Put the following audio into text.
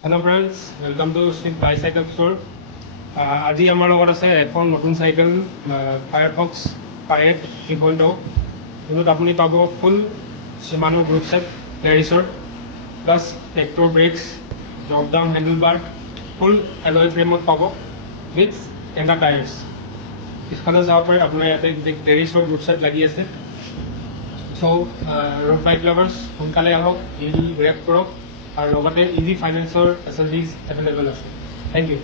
Hello friends, welcome to Swift Bicycle Store. আজি আমাৰ লগত আছে এখন নতুন চাইকেল ফায়াৰফক্স 5 3.0 যোনত আপুনি পাব ফুল Shimano গ্ৰুপ ছেট পেৰিছৰ plus Tektro brakes drop down handlebar full alloy ফ্ৰেমত পাব উইথ টেণ্ডাৰ টায়াৰ্ছ পিছফালে যাব পাৰে আপোনাৰ ইয়াতে পেৰিছৰ গ্ৰুপ ছেট লাগি আছে চ' ৰোড বাইক লাভাৰ্ছ সোনকালে আহক গ্ৰেপ কৰক আৰু লগতে ইজি ফাইনেন্সৰ ফেচিলিটিজ এভেইলেবল আছে থেংক ইউ